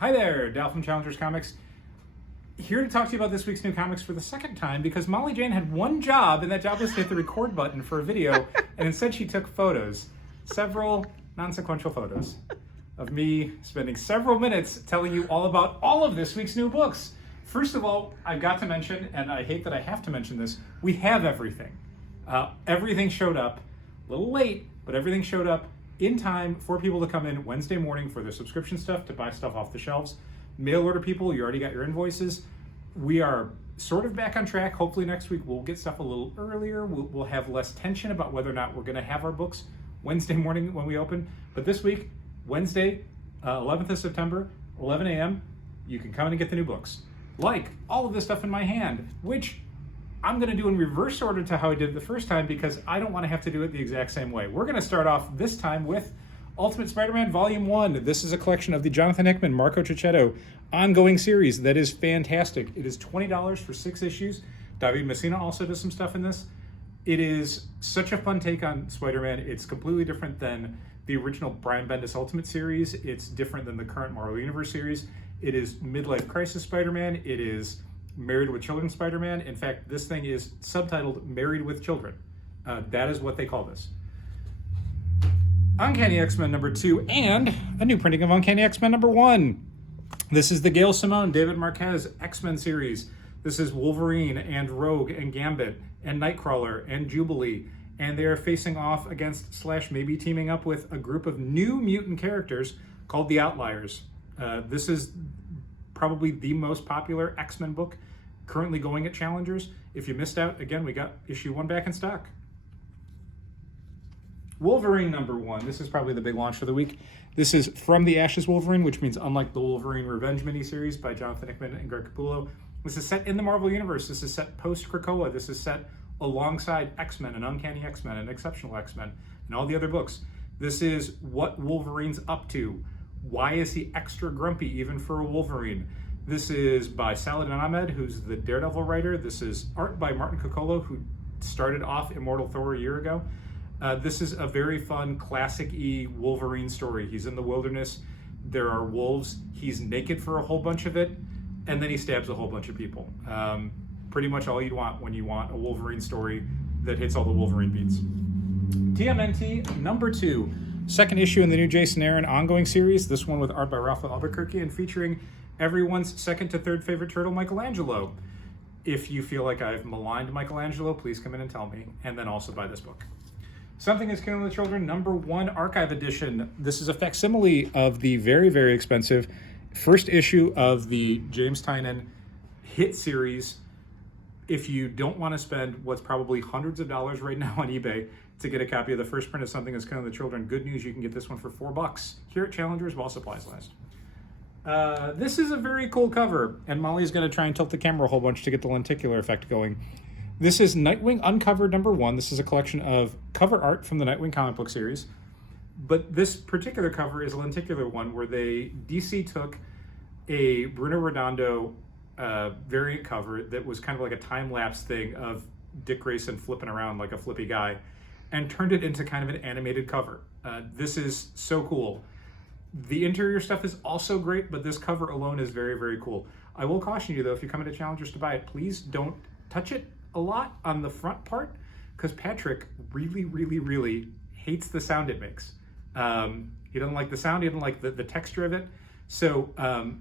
Hi there, Dal from Challengers Comics. Here to talk to you about this week's new comics for the second time because Molly Jane had one job, and that job was to hit the record button for a video, and instead she took photos. Several non-sequential photos of me spending several minutes telling you all about all of this week's new books. First of all, I've got to mention, and I hate that I have to mention this, we have everything. Everything showed up, a little late, but everything showed up in time for people to come in Wednesday morning for their subscription stuff, to buy stuff off the shelves. Mail order people, you already got your invoices. We are sort of back on track. Hopefully next week we'll get stuff a little earlier. We'll have less tension about whether or not we're gonna have our books Wednesday morning when we open. But this week, Wednesday, 11th of September, 11 a.m., you can come in and get the new books. Like all of this stuff in my hand, which I'm gonna do in reverse order to how I did it the first time because I don't wanna have to do it the exact same way. We're gonna start off this time with Ultimate Spider-Man Volume 1. This is a collection of the Jonathan Hickman, Marco Checchetto ongoing series that is fantastic. It is $20 for 6 issues. David Messina also does some stuff in this. It is such a fun take on Spider-Man. It's completely different than the original Brian Bendis Ultimate series. It's different than the current Marvel Universe series. It is midlife crisis Spider-Man. It is Married with Children Spider-Man. In fact, this thing is subtitled Married with Children. That is what they call this. Uncanny X-Men number 2 and a new printing of Uncanny X-Men number 1. This is the Gail Simone, David Marquez X-Men series. This is Wolverine and Rogue and Gambit and Nightcrawler and Jubilee, and they are facing off against / maybe teaming up with a group of new mutant characters called the Outliers. This is probably the most popular X-Men book currently going at Challengers. If you missed out, again, we got issue 1 back in stock. Wolverine number 1. This is probably the big launch for the week. This is From the Ashes Wolverine, which means unlike the Wolverine Revenge miniseries by Jonathan Hickman and Greg Capullo, this is set in the Marvel Universe. This is set post-Krakoa. This is set alongside X-Men and Uncanny X-Men and Exceptional X-Men and all the other books. This is what Wolverine's up to. Why is he extra grumpy even for a Wolverine? This is by Saladin Ahmed, who's the Daredevil writer. This is art by Martin Coccolo, who started off Immortal Thor a year ago. This is a very fun, classic-y Wolverine story. He's in the wilderness, there are wolves, he's naked for a whole bunch of it, and then he stabs a whole bunch of people. Pretty much all you'd want when you want a Wolverine story that hits all the Wolverine beats. TMNT number 2, second issue in the new Jason Aaron ongoing series, this one with art by Raphael Albuquerque and featuring everyone's second to third favorite turtle, Michelangelo. If you feel like I've maligned Michelangelo, please come in and tell me, and then also buy this book. Something is Killing the Children, number 1 archive edition. This is a facsimile of the very, very expensive first issue of the James Tynion hit series. If you don't want to spend what's probably hundreds of dollars right now on eBay to get a copy of the first print of Something is Killing the Children, good news, you can get this one for $4 here at Challengers while supplies last. This is a very cool cover, and Molly's going to try and tilt the camera a whole bunch to get the lenticular effect going. This is Nightwing Uncovered number 1. This is a collection of cover art from the Nightwing comic book series. But this particular cover is a lenticular one where DC took a Bruno Redondo variant cover that was kind of like a time-lapse thing of Dick Grayson flipping around like a flippy guy and turned it into kind of an animated cover. This is so cool. The interior stuff is also great, but this cover alone is very, very cool. I will caution you though, if you come into Challengers to buy it, please don't touch it a lot on the front part because Patrick really, really, really hates the sound it makes. He doesn't like the sound, he doesn't like the texture of it. So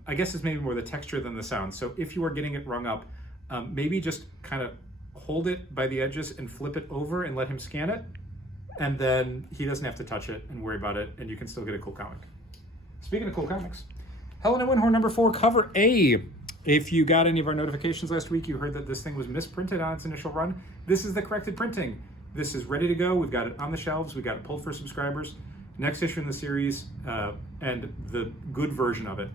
I guess it's maybe more the texture than the sound. So if you are getting it rung up, maybe just kind of hold it by the edges and flip it over and let him scan it. And then he doesn't have to touch it and worry about it, and you can still get a cool comic. Speaking of cool comics, Helena Winhorn number 4, cover A. If you got any of our notifications last week, you heard that this thing was misprinted on its initial run. This is the corrected printing. This is ready to go. We've got it on the shelves. We got it pulled for subscribers. Next issue in the series, and the good version of it.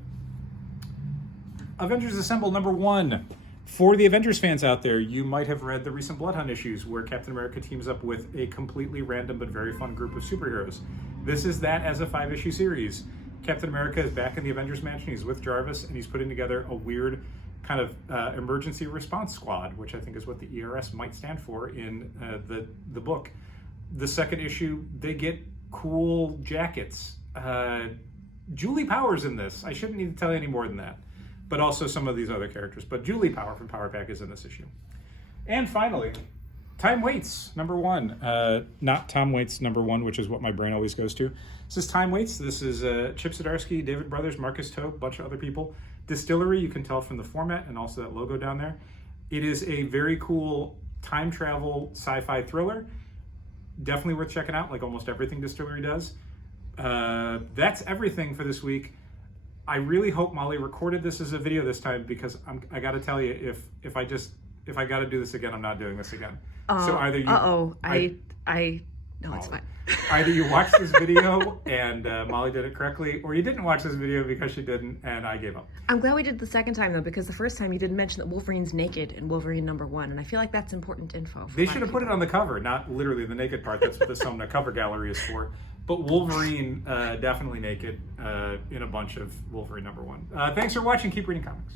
Avengers Assemble number 1. For the Avengers fans out there, you might have read the recent Bloodhound issues where Captain America teams up with a completely random but very fun group of superheroes. This is that as a 5-issue series. Captain America is back in the Avengers Mansion. He's with Jarvis, and he's putting together a weird kind of emergency response squad, which I think is what the ERS might stand for in the book. The second issue, they get cool jackets. Julie Power's in this. I shouldn't need to tell you any more than that. But also some of these other characters. But Julie Power from Power Pack is in this issue. And finally, Time Waits, #1. Not Tom Waits, #1, which is what my brain always goes to. This is Time Waits. This is Chip Zdarsky, David Brothers, Marcus Tobe, a bunch of other people. Distillery, you can tell from the format and also that logo down there. It is a very cool time travel sci-fi thriller. Definitely worth checking out, like almost everything Distillery does. That's everything for this week. I really hope Molly recorded this as a video this time, because I got to tell you, if I got to do this again, I'm not doing this again. So either you, no, it's fine. Either you watched this video and Molly did it correctly, or you didn't watch this video because she didn't, and I gave up. I'm glad we did the second time, though, because the first time you didn't mention that Wolverine's naked in Wolverine #1, and I feel like that's important info. They should have put it on the cover, not literally the naked part. That's what the Somna cover gallery is for. But Wolverine, definitely naked in a bunch of Wolverine #1. Thanks for watching. Keep reading comics.